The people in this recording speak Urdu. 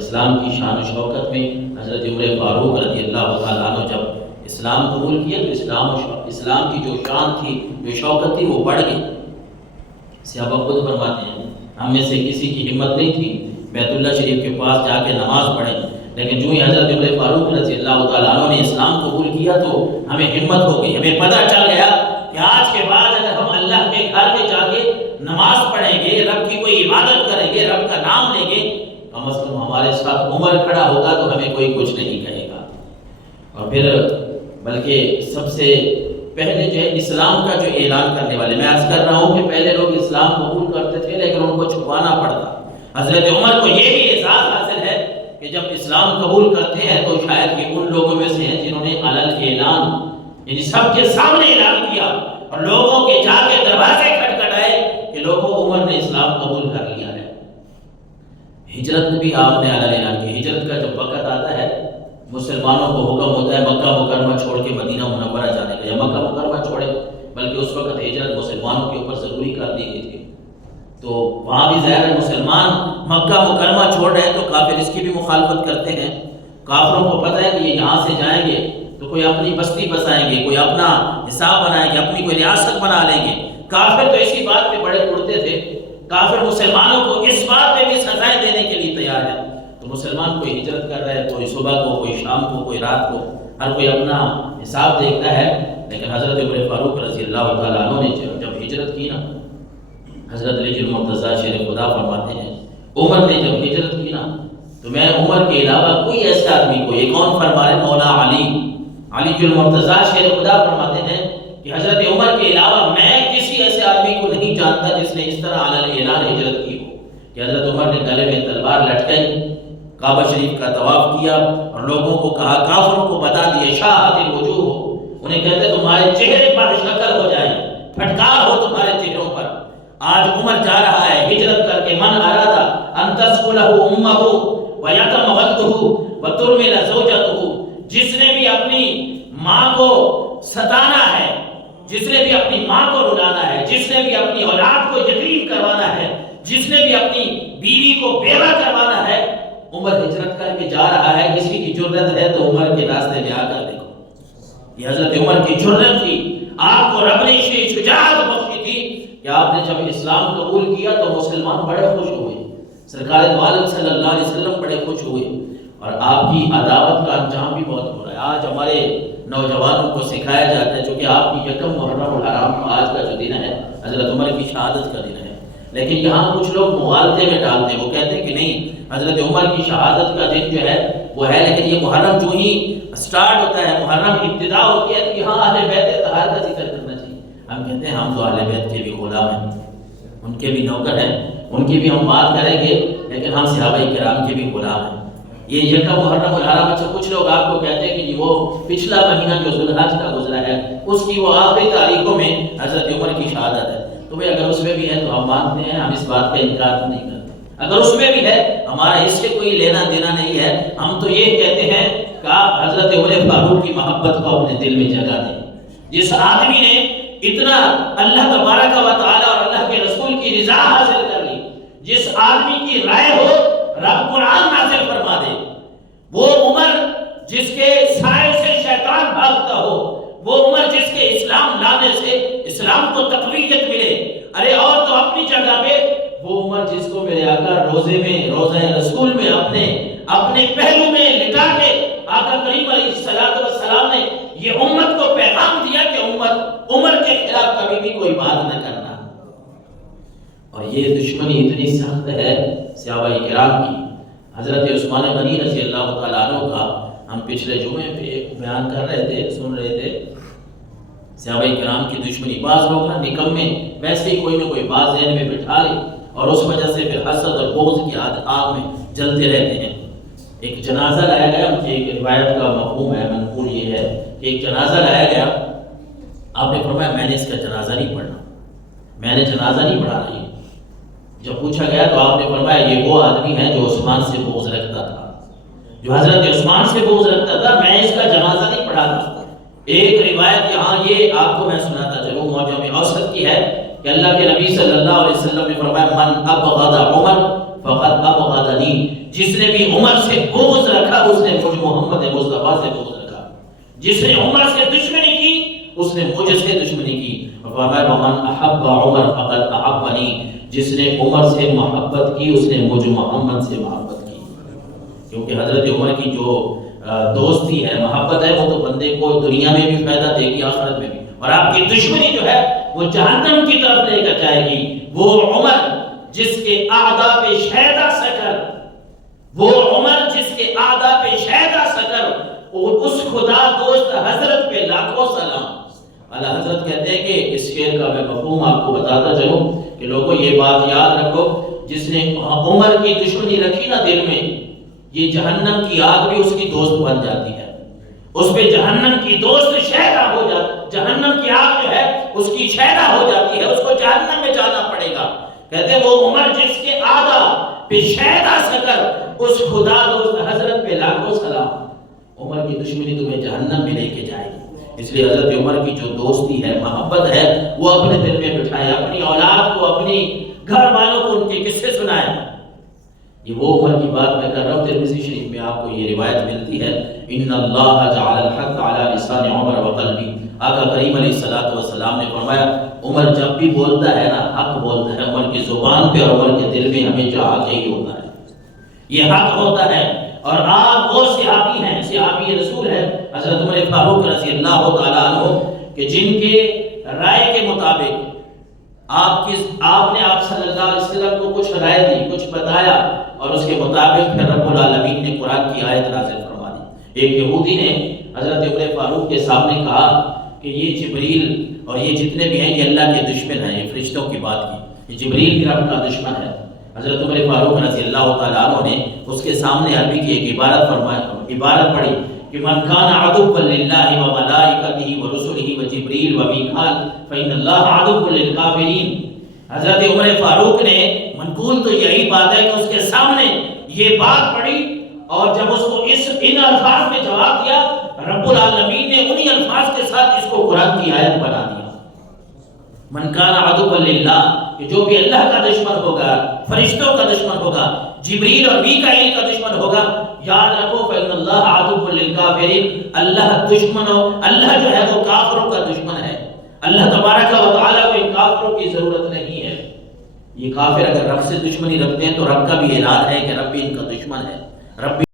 اسلام کی شان و شوکت میں حضرت عمر فاروق رضی اللہ تعالیٰ عنہ جب اسلام قبول کیا تو اسلام کی جو شان تھی، جو شوکت تھی، وہ بڑھ گئی۔ صحابہ خود فرماتے ہیں ہم میں سے کسی کی ہمت نہیں تھی بیت اللہ شریف کے پاس جا کے نماز پڑھیں، لیکن جو ہی حضرت عمر فاروق رضی اللہ تعالیٰ عنہ نے اسلام قبول کیا تو ہمیں ہمت ہو گئی، ہمیں پتہ چل گیا کہ آج کے بعد اگر ہم اللہ کے گھر میں جا کے نماز پڑھیں گے، رب کی کوئی عبادت کریں گے، رب کا نام لیں گے، کم از کم ہمارے ساتھ عمر کھڑا ہوگا تو ہمیں کوئی کچھ نہیں کہے گا۔ اور پھر بلکہ سب سے پہلے جو ہے اسلام کا جو اعلان کرنے والے، میں عرض کر رہا ہوں کہ پہلے لوگ اسلام قبول کرتے تھے لیکن ان کو چھپانا پڑتا۔ حضرت عمر کو یہ بھی احساس حاصل ہے کہ جب اسلام قبول کرتے ہیں تو شاید کہ ان لوگوں میں سے ہیں جنہوں نے علل اعلان، یعنی سب کے سامنے اعلان کیا اور لوگوں کے جا کے دروازے کھٹکھٹائے کہ لوگوں عمر نے اسلام قبول کر لیا ہے۔ ہجرت بھی آپ نے علل اعلان کی۔ ہجرت کا جب وقت آتا ہے، مسلمانوں کو حکم ہوتا ہے مکہ مکرمہ چھوڑ کے مدینہ منورہ جانے کا، یا مکہ مکرمہ چھوڑے، بلکہ اس وقت ہجرت مسلمانوں کے اوپر ضروری کر دی گئی تھی۔ تو وہاں بھی ظاہر ہے مسلمان مکہ مکرمہ چھوڑ رہے ہیں تو کافر اس کی بھی مخالفت کرتے ہیں۔ کافروں کو پتہ ہے کہ یہ یہاں سے جائیں گے تو کوئی اپنی بستی بسائیں گے، کوئی اپنا حساب بنائیں گے، اپنی کوئی ریاست بنا لیں گے۔ کافر تو اسی بات پہ بڑے اڑتے تھے، کافر مسلمانوں کو اس بات پہ بھی سزائیں دینے کے لیے تیار ہے۔ تو مسلمان کوئی ہجرت کر رہا ہے، کوئی صبح کو، کوئی شام کو، کوئی رات کو، ہر کوئی اپنا حساب دیکھتا ہے۔ لیکن حضرت عمر فاروق رضی اللہ تعالیٰ عنہ نے جب ہجرت کی نا، حضرت علی المرتضیٰ شیر خدا فرماتے ہیں عمر نے جب ہجرت کی نا تو میں عمر کے علاوہ کوئی ایسے آدمی کو، یہ کون فرما رہے؟ مولا علی المرتضیٰ شیر خدا فرماتے ہیں کہ حضرت عمر کے علاوہ میں کسی ایسے آدمی کو نہیں جانتا جس نے اس طرح علل اعلان ہجرت کی ہو کہ حضرت عمر نے گلے میں تلوار لٹکائی، کعبہ شریف کا طواف کیا اور لوگوں کو کہا، کافروں کو بتا دیے شاہت الوجوہ ہو، انہیں کہتے تمہارے چہرے پر شکل ہو جائے، پھٹکار ہو تمہارے چہروں پر۔ آج عمر جا رہا ہے ہجرت کر کے، من ارادہ ان تسکلہ امہ ویتم ولدہ وترمل زوجتہ، جس نے بھی اپنی ماں کو ستانا ہے، جس نے بھی اپنی ماں کو رلانا ہے، جس نے بھی اپنی اولاد کو یتیم کروانا ہے، جس نے بھی اپنی بیوی کو بیوہ کروانا ہے، عمر ہجرت کر کے جا رہا ہے۔ کسی کی جرت ہے تو عمر کے راستے میں آ کر دیکھو، یہ حضرت عمر کی جرت تھی۔ آپ کو رب نے شجاعت بخشی تھی کہ آپ نے جب اسلام قبول کیا تو مسلمان بڑے خوش ہوئے، سرکار دو عالم صلی اللہ علیہ وسلم بڑے خوش ہوئے، اور آپ کی عداوت کا انجام بھی بہت برا ہے۔ آج ہمارے نوجوانوں کو سکھایا جاتا ہے، چونکہ آپ کی یکم محرم الحرام آج کا جو دن ہے حضرت عمر کی شہادت کا دن ہے، لیکن یہاں کچھ لوگ مغالطے میں ڈالتے ہیں، وہ کہتے ہیں کہ نہیں حضرت عمر کی شہادت کا دن جو ہے وہ ہے، لیکن یہ محرم جو ہی سٹارٹ ہوتا ہے، محرم ابتدا ہوتی ہے تو یہاں اہل بیت طہار کا ذکر کرنا چاہیے۔ ہم کہتے ہیں ہم تو اہل بیت کے بھی غلام ہیں، ان کے بھی نوکر ہیں، ان کی بھی ہم بات کریں گے، لیکن ہم صحابہ کرام کے بھی غلام ہیں۔ یہ یکم محرم الحرام، اچھا کچھ لوگ آپ کو کہتے ہیں کہ یہ وہ پچھلا مہینہ جو ذوالحج کا گزرا ہے اس کی وہ آخری تاریخوں میں حضرت عمر کی شہادت ہے، تو بھئی اگر اس میں بھی ہے تو ہم مانتے ہیں، ہم اس بات کا انکار نہیں کرتے۔ اگر اس میں بھی ہے ہمارا اس سے کوئی لینا دینا نہیں ہے، ہم تو یہ کہتے ہیں کہ آپ حضرت عمر فاروق کی محبت کو اپنے دل میں جگہ دیں۔ جس آدمی نے اتنا اللہ تبارک و تعالی اور اللہ کے رسول کی رضا حاصل کر لی، جس آدمی کی رائے ہو رب قرآن نازل فرما دے، وہ عمر جس کے سائے سے شیطان بھاگتا ہو، وہ عمر جس کے اسلام لانے سے اسلام کو تقویت ملے، ارے اور تو اپنی جگہ پہ وہ عمر جس کو میرے آقا روزے میں، روزہ رسول میں اپنے پہلو میں لٹا کے آقا کریم علیہ السلام نے یہ امت کو پیغام دیا کہ عمر کے خلاف کبھی بھی کوئی بات نہ کرنا۔ اور یہ دشمنی اتنی سخت ہے صحابہ کرام کی۔ حضرت عثمان غنی رضی اللہ تعالیٰ عنہ کا ہم پچھلے جمعے پہ بیان کر رہے تھے، سن رہے تھے، صحابہ کرام کی دشمنی۔ بعض لوگ نا نکمے ویسے ہی کوئی نہ کوئی بات ذہن میں بٹھا لے اور اس وجہ سے پھر حسد اور بغض کی آگ میں جلتے رہتے ہیں۔ ایک جنازہ لایا گیا، مجھے ایک روایت کا مفہوم ہے، منقول یہ ہے کہ ایک جنازہ لایا گیا، آپ نے فرمایا میں نے اس کا جنازہ نہیں پڑھنا، میں نے جنازہ نہیں پڑھانا۔ یہ جب پوچھا گیا تو آپ نے فرمایا یہ وہ آدمی ہے جو عثمان سے بغض رکھتا تھا، جو حضرت عثمان سے بغض رکھتا تھا، میں اس کا جنازہ نہیں پڑھاتا۔ ایک روایت یہاں یہ آپ کو میں سناتا چلوں، معجم اوسط کی ہے کہ اللہ کے نبی صلی اللہ علیہ وسلم نے فرمایا من ابغض عمر فقد ابغضنی، جس نے بھی عمر سے بغض رکھا اس نے مجھ محمد مصطفیٰ سے بغض رکھا، جس نے عمر سے دشمنی کی اس نے مجھ سے دشمنی کی۔ فرمایا ومن احب عمر فقد احبنی، جس نے عمر سے محبت کی اس نے مجھ محمد سے محبت کی۔ کیونکہ حضرت عمر کی جو دوستی ہے، محبت ہے، وہ تو بندے کو دنیا میں بھی فائدہ دے گی، آخرت میں بھی، اور آپ کی دشمنی جو ہے وہ جہنم کی طرف لے کر جائے گی۔ وہ عمر جس کے اعداء پہ شہدہ سکر، وہ عمر جس کے اعداء پہ شہدہ سکر، اور اس خدا دوست حضرت پہ لاکھوں سلام۔ اللہ حضرت کہتے ہیں کہ اس شعر کا میں مفہوم آپ کو بتاتا چلوں کہ لوگوں یہ بات یاد رکھو، جس نے عمر کی دشمنی رکھی نا دل میں، یہ جہنم کی آگ بھی اس کی دوست بن جاتی ہے، اس پہ جہنم کی دوست شہدہ ہو جاتی، جہنم کی آگ جو ہے اس کی شہدہ ہو جاتی ہے، اس کو جہنم میں جانا پڑے گا۔ کہتے ہیں وہ عمر جس کے آدھا پہ شہدہ سکر، اس خدا دوست حضرت پہ لاکھوں سلام۔ عمر کی دشمنی تمہیں جہنم میں لے کے جائے گی، اس لیے حضرت عمر کی جو دوستی ہے، محبت ہے، وہ اپنے دل میں بٹھائے، اپنی اولاد کو، اپنی گھر والوں کو ان کے قصے سنائے۔ یہ وہ عمر کی بات میں کر رہا ہوں۔ ترمذی شریف میں آپ کو یہ روایت ملتی ہے، ان اللہ جعل الحق علی لسان عمر وقلبی، آقا کریم علیہ الصلوۃ والسلام نے فرمایا عمر جب بھی بولتا ہے نا، حق بولتا ہے، عمر کی زبان پہ اور عمر کے دل میں ہمیشہ حق ہی ہوتا ہے، یہ حق ہوتا ہے۔ اور آپ وہ صحابی ہیں، صحابی رسول ہے حضرت عمر فاروق رضی اللہ تعالیٰ عنہ، کہ جن کے رائے کے مطابق آپ نے آپ صلی اللہ علیہ وسلم کو کچھ رائے دی، کچھ بتایا، اور اس کے مطابق پھر رب العالمین نے قرآن کی آیت نازل فرما دی۔ ایک یہودی نے حضرت عمر فاروق کے سامنے کہا کہ یہ جبریل اور یہ جتنے بھی ہیں یہ اللہ کے دشمن ہیں، یہ فرشتوں کی بات کی، یہ جبریل بھی رب کا دشمن ہے۔ حضرت عمر فاروق رضی اللہ تعالیٰ عنہ نے اس کے سامنے عربی کی ایک عبارت پڑھی کہ من کان عدوا للہ وملائکتہ ورسلہ وجبریل ومیکال فإن اللہ عدو للکافرین۔ حضرت عمر فاروق نے، منقول تو یہی بات ہے کہ اس کے سامنے یہ بات پڑھی، اور جب اس کو ان الفاظ میں جواب دیا، رب العالمین نے انہی الفاظ کے ساتھ اس کو قرآن کی آیت بنا دیا۔ من کان عدوا للہ، کہ جو بھی اللہ کا دشمن ہوگا، فرشتوں کا دشمن ہوگا، جبریل اور میکائیل کا دشمن ہوگا، یاد رکھو فإن اللہ عدو للکافرین، اللہ دشمن ہو، اللہ جو ہے وہ کافروں کا دشمن ہے۔ اللہ تبارک و تعالیٰ کو ان کافروں کی ضرورت نہیں ہے۔ یہ کافر اگر رب سے دشمنی رکھتے ہیں تو رب کا بھی اعلان ہے کہ رب بھی ان کا دشمن ہے، رب